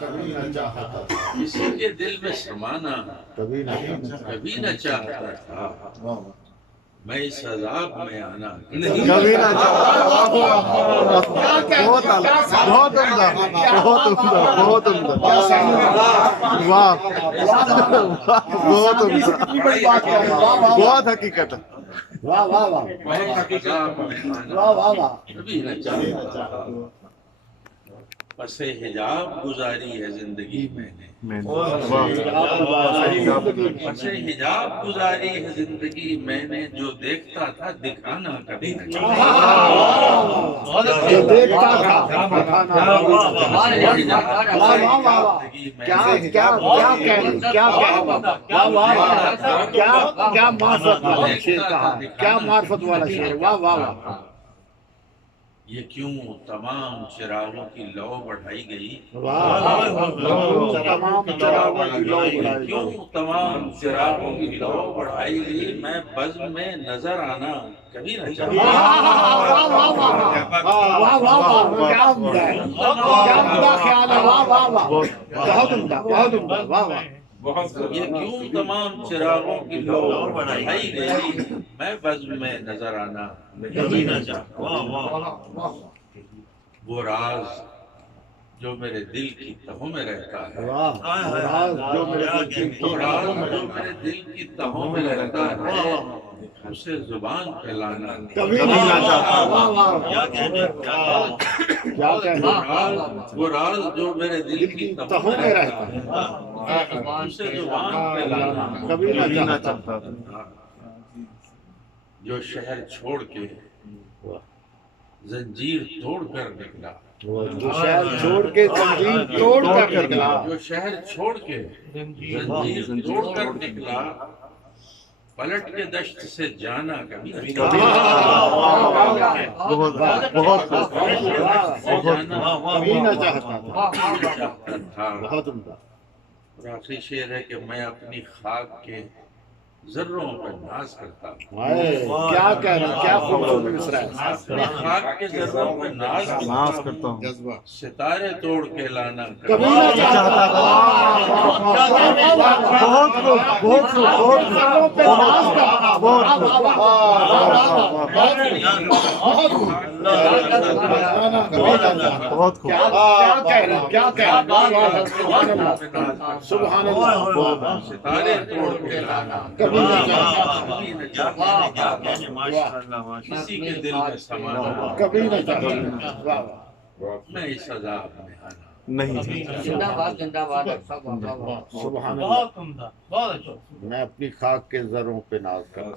کبھی نہ چاہتا تھا، کسی کے دل میں سمانا کبھی نہ کبھی نہ چاہتا تھا، میں اس عذاب میں آنا نہیں کبھی نہ چاہتا، بہت اعلیٰ، بہت عمدہ، بہت عمدہ، بہت عمدہ، واہ، بہت عمدہ، بہت حقیقت ہے، میں اس عذاب میں آنا کبھی نہ چاہتا تھا، پس حجاب گزاری ہے زندگی میں نے، پس حجاب گزاری ہے زندگی میں نے، جو دیکھتا تھا دکھانا کبھی نہ چاہتا، جو دیکھتا تھا، کیا معرفت والا شعر کہا، کیا معرفت والا شعر، واہ واہ واہ، یہ کیوں تمام چراغوں کی لو بڑھائی گئی، تمام چراغوں کی لو بڑھائی کیوں تمام چراغوں کی لو بڑھائی گئی، میں بزم میں نظر آنا کبھی نہ چاہتا، کیا عمدہ ہے، کیا عمدہ خیال ہے، واہ واہ واہ، بہت عمدہ، بہت عمدہ، واہ واہ، یہ کیوں تمام چراغوں کی لو بڑھائی گئی، میں بزم میں نظر آنا کبھی نہ چاہتا، وہ راز جو میرے دل کی تہوں میں رہتا ہے، راز جو میرے دل کی وہ راز جو میرے دل کی تہوں میں رہتا ہے، اسے زبان پہ لانا کبھی نہیں چاہتا، واہ واہ، کیا کہنا، وہ راز جو میرے دل کی تہوں میں رہتا ہے، اسے زبان پہ لانا کبھی نہ چاہتا، جو شہر چھوڑ کے زنجیر توڑ کر نکلا، جو شہر چھوڑ کے زنجیر توڑ کر نکلا، جو شہر چھوڑ کے زنجیر توڑ کر نکلا، پلٹ کے دشت سے جانا کبھی نہ چاہتا، کبھی نہ چاہتا تھا، اور بہت عمدہ، آخری شعر ہے کہ میں اپنی خاک کے ذروں پر ناز کرتا ہوں، کیا کہنا، کیا خوبصورت مصرع ہے، اپنی خاک کے ذروں پر ناز کرتا ہوں، ستارے توڑ کے لانا کبھی نہ چاہتا تھا، بہت خوب، بہت خوب، بہت بہت خوب، کیا کہنا، سبحان اللہ، ستارے توڑ کے لانا کبھی نہ چاہتا، کسی کے دل میں سمانا کبھی نہ چاہتا، میں اس عذاب میں آنا نہیں، زندہ باد، زندہ باد، سبحان اللہ، میں اپنی خاک کے ذروں پہ ناز کرتا